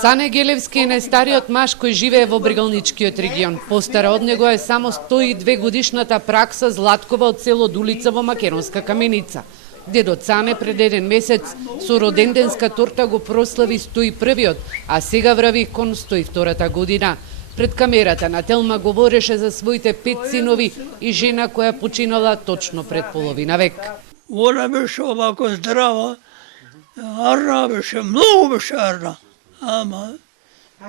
Цане Гелевски е најстариот маж кој живее во Брегалничкиот регион. Постара од него е само 102 годишната Пракса Златкова од село Дулица во Македонска Каменица. Дедо Цане пред еден месец со роденденска торта го прослави 101-виот, а сега врави кон 102-та година. Пред камерата на Телма говореше за своите 5 синови и жена која починала точно пред половина век. Она беше овако здрава, арна беше, многу беше арна. Ама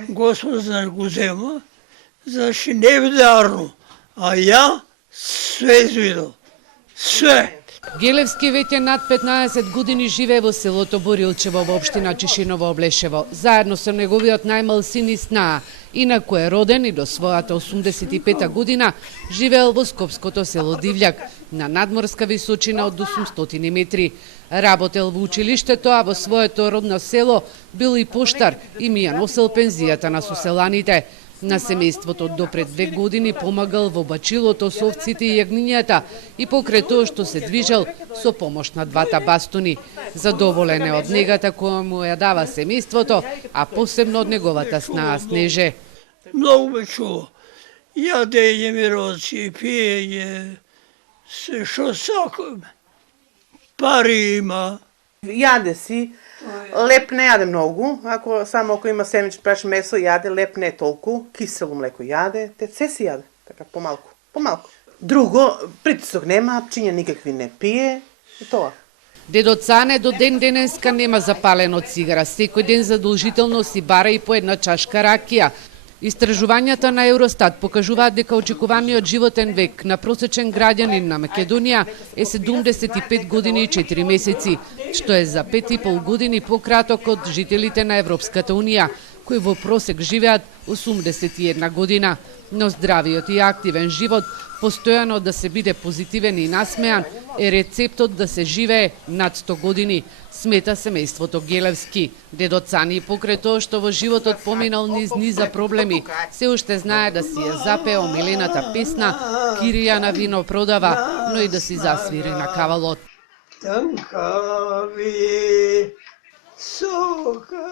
Господ знае го зема, зашто не биде арно, а ја све извидов. Све. Гелевски веќе над 15 години живее во селото Борилчево во општина Чешиново Облешево, заедно со неговиот најмал син Иснаа, инаку е роден и до својата 85 година живеел во скопското село Дивљак, на надморска височина од 800 метри. Работел во училиштето, а во своето родно село бил и поштар и ми ја носел пензијата на соселаните. На семејството до пред 2 години помагал во бачилото со овците и јагнињата и покрај тоа што се движел со помош на двата бастуни. Задоволен е од негата која му ја дава семејството, а посебно од неговата Снаа Снеже. Многу ме чува. Јадење, мироци, пиење, се што сакаме. Пари има. Јаде си. Леп не јаде многу, ако има семич праш месо јаде, леп не толку, кисело млеко јаде, се си јаде, така помалку. Друго, притисок нема, пчиња никакви не пие и тоа. Дедо Цане до ден денеска нема запалено цигара, секој ден задолжително си бара и по една чашка ракија. Истражувањата на Евростат покажуваат дека очекуваниот животен век на просечен граѓанин на Македонија е 75 години и 4 месеци, што е за 5,5 години пократок од жителите на Европската Унија, кои во просек живеат 81 година. Но здравиот и активен живот, постојано да се биде позитивен и насмеан, е рецептот да се живее над 100 години, смета семејството Гелевски. Дедо Цани, покрај тоа што во животот поминал низ низа проблеми, се уште знае да си ја запее омилената песна "Кирија на вино продава", но и да си засвири на кавалот. Танкави, сока.